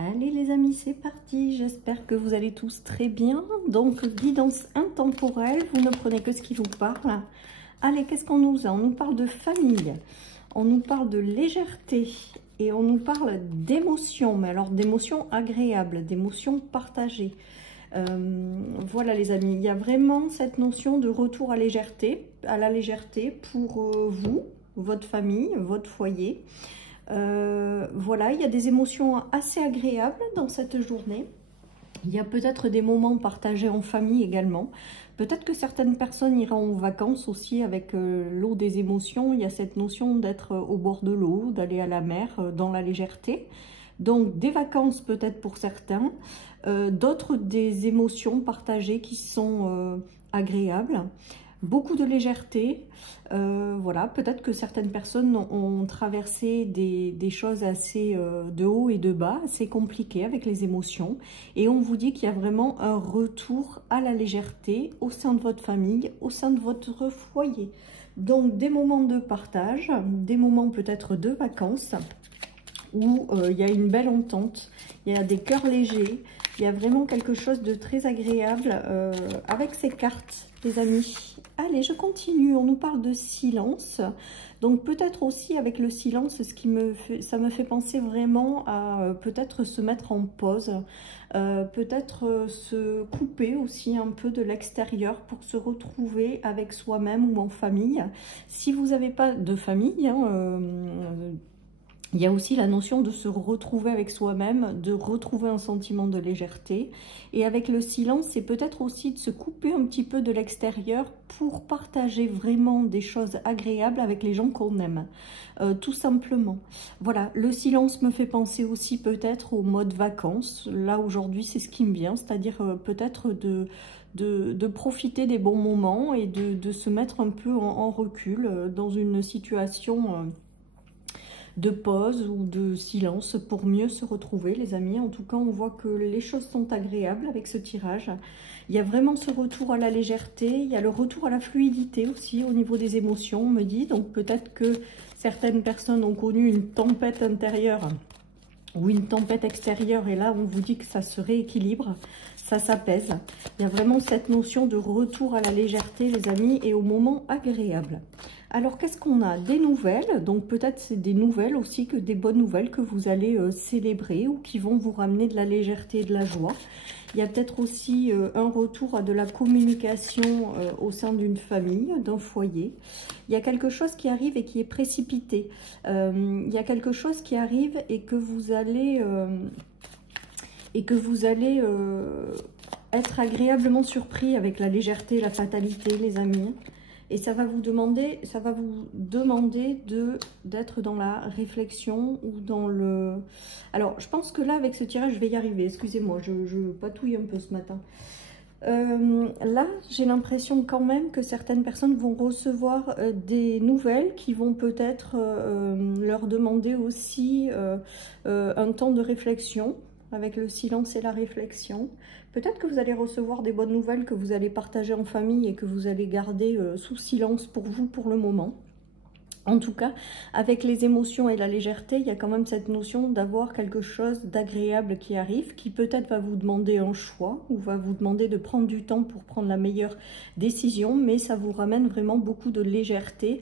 Allez les amis, c'est parti, j'espère que vous allez tous très bien. Donc, guidance intemporelle, vous ne prenez que ce qui vous parle. Allez, qu'est-ce qu'on nous a? On nous parle de famille, on nous parle de légèreté et on nous parle d'émotions, mais alors d'émotions agréables, d'émotions partagées. Voilà les amis, il y a vraiment cette notion de retour à la légèreté pour vous, votre famille, votre foyer. Voilà, il y a des émotions assez agréables dans cette journée. Il y a peut-être des moments partagés en famille également. Peut-être que certaines personnes iront en vacances aussi avec l'eau des émotions. Il y a cette notion d'être au bord de l'eau, d'aller à la mer dans la légèreté. Donc des vacances peut-être pour certains, d'autres des émotions partagées qui sont agréables. Beaucoup de légèreté, voilà, peut-être que certaines personnes ont traversé des choses assez de haut et de bas, assez compliquées avec les émotions. Et on vous dit qu'il y a vraiment un retour à la légèreté au sein de votre famille, au sein de votre foyer. Donc des moments de partage, des moments peut-être de vacances, où il y a une belle entente, il y a des cœurs légers, il y a vraiment quelque chose de très agréable avec ces cartes, les amis. Allez, je continue, on nous parle de silence. Donc peut-être aussi avec le silence, ça me fait penser vraiment à peut-être se mettre en pause, peut-être se couper aussi un peu de l'extérieur pour se retrouver avec soi-même ou en famille. Si vous n'avez pas de famille, hein, il y a aussi la notion de se retrouver avec soi-même, de retrouver un sentiment de légèreté. Et avec le silence, c'est peut-être aussi de se couper un petit peu de l'extérieur pour partager vraiment des choses agréables avec les gens qu'on aime, tout simplement. Voilà, le silence me fait penser aussi peut-être au mode vacances. Là, aujourd'hui, c'est ce qui me vient, c'est-à-dire peut-être de profiter des bons moments et de se mettre un peu en recul dans une situation de pause ou de silence pour mieux se retrouver, les amis. En tout cas, on voit que les choses sont agréables avec ce tirage. Il y a vraiment ce retour à la légèreté, il y a le retour à la fluidité aussi au niveau des émotions, on me dit. Donc peut-être que certaines personnes ont connu une tempête intérieure ou une tempête extérieure, et là on vous dit que ça se rééquilibre, ça s'apaise. Il y a vraiment cette notion de retour à la légèreté, les amis, et au moment agréable. Alors qu'est-ce qu'on a? Des nouvelles, donc peut-être c'est des nouvelles aussi, que des bonnes nouvelles que vous allez célébrer ou qui vont vous ramener de la légèreté et de la joie. Il y a peut-être aussi un retour à de la communication au sein d'une famille, d'un foyer. Il y a quelque chose qui arrive et qui est précipité. Il y a quelque chose qui arrive et que vous allez être agréablement surpris avec la légèreté, la fatalité, les amis. Et ça va vous demander d'être dans la réflexion ou dans le... Alors, je pense que là, avec ce tirage, je vais y arriver. Excusez-moi, je patouille un peu ce matin. Là, j'ai l'impression quand même que certaines personnes vont recevoir des nouvelles qui vont peut-être leur demander aussi un temps de réflexion avec le silence et la réflexion. Peut-être que vous allez recevoir des bonnes nouvelles que vous allez partager en famille et que vous allez garder sous silence pour vous pour le moment. En tout cas, avec les émotions et la légèreté, il y a quand même cette notion d'avoir quelque chose d'agréable qui arrive, qui peut-être va vous demander un choix ou va vous demander de prendre du temps pour prendre la meilleure décision, mais ça vous ramène vraiment beaucoup de légèreté,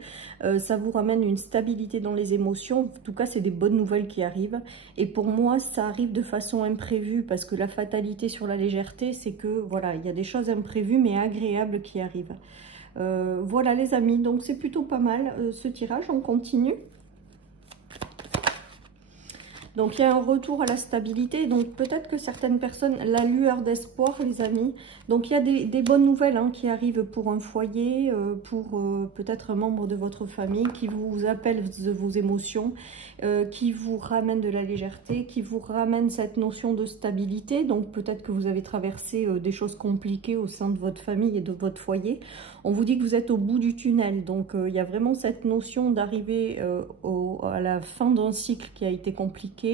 ça vous ramène une stabilité dans les émotions. En tout cas, c'est des bonnes nouvelles qui arrivent. Et pour moi, ça arrive de façon imprévue parce que la fatalité sur la légèreté, c'est que voilà, il y a des choses imprévues mais agréables qui arrivent. Voilà les amis, donc c'est plutôt pas mal ce tirage, on continue. Donc il y a un retour à la stabilité, donc peut-être que certaines personnes, la lueur d'espoir les amis, donc il y a des bonnes nouvelles hein, qui arrivent pour un foyer, pour peut-être un membre de votre famille qui vous appelle de vos émotions, qui vous ramène de la légèreté, qui vous ramène cette notion de stabilité, donc peut-être que vous avez traversé des choses compliquées au sein de votre famille et de votre foyer. On vous dit que vous êtes au bout du tunnel, donc il y a vraiment cette notion d'arriver à la fin d'un cycle qui a été compliqué.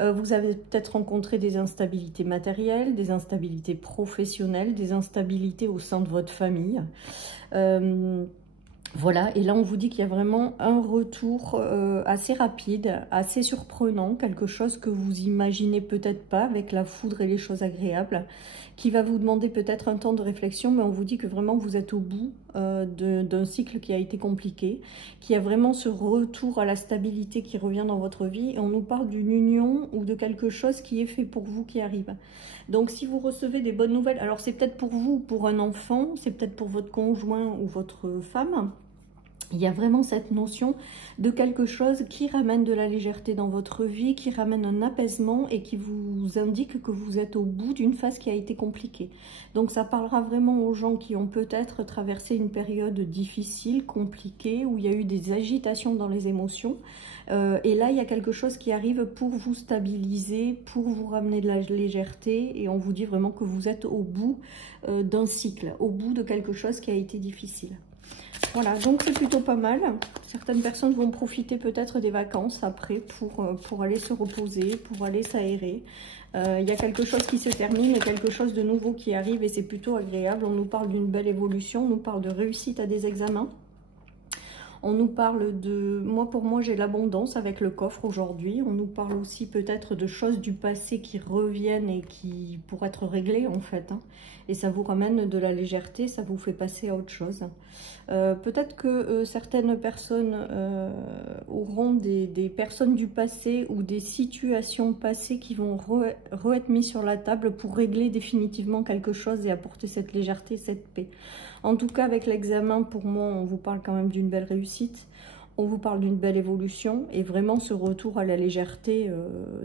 Vous avez peut-être rencontré des instabilités matérielles, des instabilités professionnelles, des instabilités au sein de votre famille. Voilà, et là on vous dit qu'il y a vraiment un retour assez rapide, assez surprenant, quelque chose que vous imaginez peut-être pas avec la foudre et les choses agréables, qui va vous demander peut-être un temps de réflexion, mais on vous dit que vraiment vous êtes au bout d'un cycle qui a été compliqué, qui a vraiment ce retour à la stabilité qui revient dans votre vie, et on nous parle d'une union ou de quelque chose qui est fait pour vous qui arrive. Donc si vous recevez des bonnes nouvelles, alors c'est peut-être pour vous, pour un enfant, c'est peut-être pour votre conjoint ou votre femme. Il y a vraiment cette notion de quelque chose qui ramène de la légèreté dans votre vie, qui ramène un apaisement et qui vous indique que vous êtes au bout d'une phase qui a été compliquée. Donc ça parlera vraiment aux gens qui ont peut-être traversé une période difficile, compliquée, où il y a eu des agitations dans les émotions. Et là, il y a quelque chose qui arrive pour vous stabiliser, pour vous ramener de la légèreté. Et on vous dit vraiment que vous êtes au bout d'un cycle, au bout de quelque chose qui a été difficile. Voilà, donc c'est plutôt pas mal. Certaines personnes vont profiter peut-être des vacances après pour aller se reposer, pour aller s'aérer. Il y a quelque chose qui se termine et quelque chose de nouveau qui arrive et c'est plutôt agréable. On nous parle d'une belle évolution, on nous parle de réussite à des examens. On nous parle de... Pour moi, j'ai l'abondance avec le coffre aujourd'hui. On nous parle aussi peut-être de choses du passé qui reviennent et qui pourraient être réglées en fait. Et ça vous ramène de la légèreté, ça vous fait passer à autre chose. Peut-être que certaines personnes auront des personnes du passé ou des situations passées qui vont être mises sur la table pour régler définitivement quelque chose et apporter cette légèreté, cette paix. En tout cas, avec l'examen, pour moi, on vous parle quand même d'une belle réussite. On vous parle d'une belle évolution et vraiment ce retour à la légèreté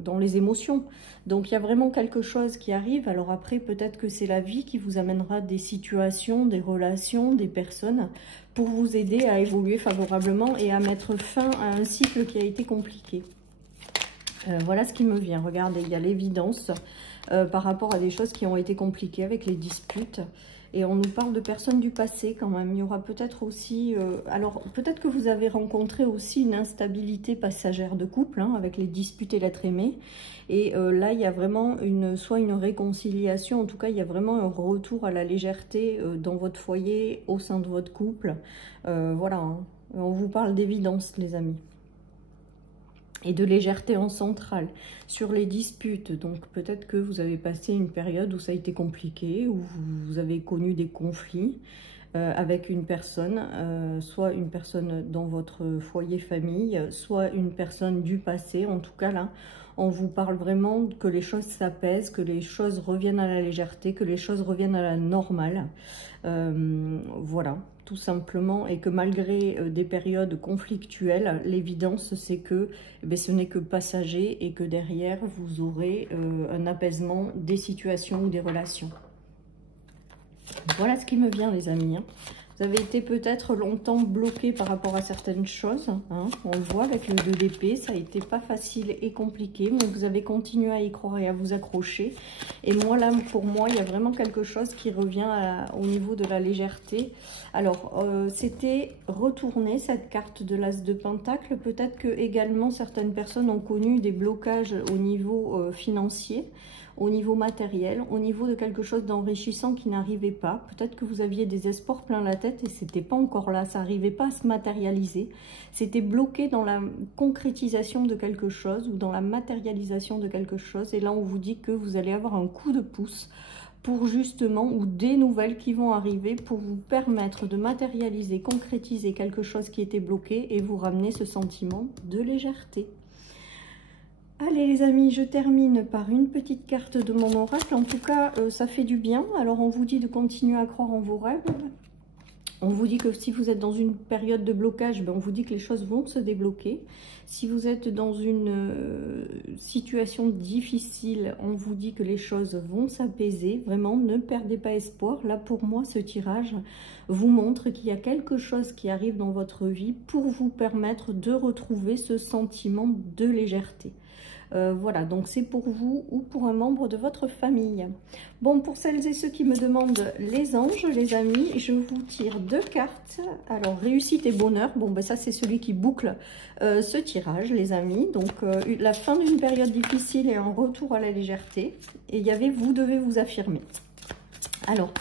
dans les émotions. Donc, il y a vraiment quelque chose qui arrive. Alors après, peut-être que c'est la vie qui vous amènera des situations, des relations, des personnes pour vous aider à évoluer favorablement et à mettre fin à un cycle qui a été compliqué. Voilà ce qui me vient. Regardez, il y a l'évidence par rapport à des choses qui ont été compliquées avec les disputes. Et on nous parle de personnes du passé quand même. Il y aura peut-être aussi... alors, peut-être que vous avez rencontré aussi une instabilité passagère de couple, avec les disputes et l'être aimé. Et là, il y a vraiment soit une réconciliation, en tout cas, il y a vraiment un retour à la légèreté dans votre foyer, au sein de votre couple. Voilà, on vous parle d'évidence, les amis. Et de légèreté en centrale sur les disputes. Donc peut-être que vous avez passé une période où ça a été compliqué, où vous avez connu des conflits avec une personne, soit une personne dans votre foyer famille, soit une personne du passé. En tout cas là, on vous parle vraiment que les choses s'apaisent, que les choses reviennent à la légèreté, que les choses reviennent à la normale. Voilà, tout simplement, et que malgré des périodes conflictuelles, l'évidence c'est que ce n'est que passager et que derrière vous aurez un apaisement des situations ou des relations. Voilà ce qui me vient, les amis. Vous avez été peut-être longtemps bloqué par rapport à certaines choses. On le voit avec le 2 d'épée, ça a été pas facile et compliqué, mais vous avez continué à y croire et à vous accrocher. Et moi, là, pour moi, il y a vraiment quelque chose qui revient au niveau de la légèreté. Alors, c'était retourner cette carte de l'As de Pentacle. Peut-être que également certaines personnes ont connu des blocages au niveau financier, au niveau matériel, au niveau de quelque chose d'enrichissant qui n'arrivait pas. Peut-être que vous aviez des espoirs plein la tête et c'était pas encore là, ça n'arrivait pas à se matérialiser. C'était bloqué dans la concrétisation de quelque chose ou dans la matérialisation de quelque chose. Et là, on vous dit que vous allez avoir un coup de pouce pour justement, ou des nouvelles qui vont arriver pour vous permettre de matérialiser, concrétiser quelque chose qui était bloqué et vous ramener ce sentiment de légèreté. Allez les amis, je termine par une petite carte de mon oracle. En tout cas, ça fait du bien. Alors, on vous dit de continuer à croire en vos rêves. On vous dit que si vous êtes dans une période de blocage, on vous dit que les choses vont se débloquer. Si vous êtes dans une situation difficile, on vous dit que les choses vont s'apaiser. Vraiment, ne perdez pas espoir. Là, pour moi, ce tirage vous montre qu'il y a quelque chose qui arrive dans votre vie pour vous permettre de retrouver ce sentiment de légèreté. Voilà, donc c'est pour vous ou pour un membre de votre famille. Bon, pour celles et ceux qui me demandent les anges, les amis, je vous tire 2 cartes. Alors, réussite et bonheur. Bon, ça, c'est celui qui boucle ce tirage, les amis. Donc, la fin d'une période difficile et un retour à la légèreté. Et il y avait, vous devez vous affirmer. Alors,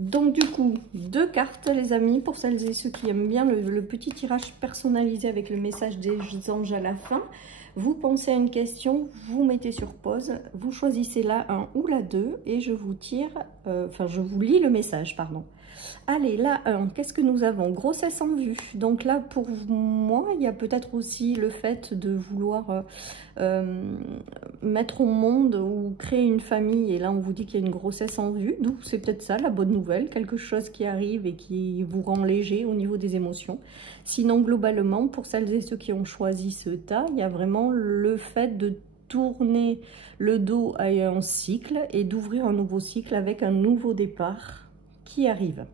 Donc du coup, 2 cartes les amis, pour celles et ceux qui aiment bien le petit tirage personnalisé avec le message des anges à la fin. Vous pensez à une question, vous mettez sur pause, vous choisissez la 1 ou la 2 et je vous tire, je vous lis le message, pardon. Allez, la 1, qu'est-ce que nous avons? Grossesse en vue. Donc là, pour moi, il y a peut-être aussi le fait de vouloir mettre au monde ou créer une famille. Et là, on vous dit qu'il y a une grossesse en vue. Donc, c'est peut-être ça, la bonne nouvelle. Quelque chose qui arrive et qui vous rend léger au niveau des émotions. Sinon, globalement, pour celles et ceux qui ont choisi ce tas, il y a vraiment le fait de tourner le dos à un cycle et d'ouvrir un nouveau cycle avec un nouveau départ qui arrive.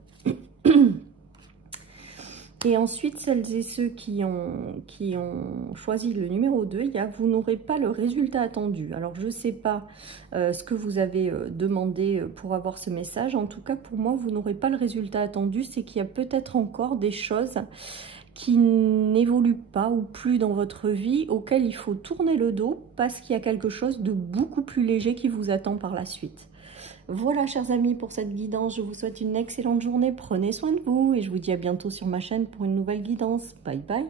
Et ensuite, celles et ceux qui ont choisi le numéro 2, il y a, vous n'aurez pas le résultat attendu. Alors, je ne sais pas ce que vous avez demandé pour avoir ce message. En tout cas, pour moi, vous n'aurez pas le résultat attendu. C'est qu'il y a peut-être encore des choses qui n'évoluent pas ou plus dans votre vie, auxquelles il faut tourner le dos parce qu'il y a quelque chose de beaucoup plus léger qui vous attend par la suite. Voilà, chers amis, pour cette guidance, je vous souhaite une excellente journée. Prenez soin de vous et je vous dis à bientôt sur ma chaîne pour une nouvelle guidance. Bye bye.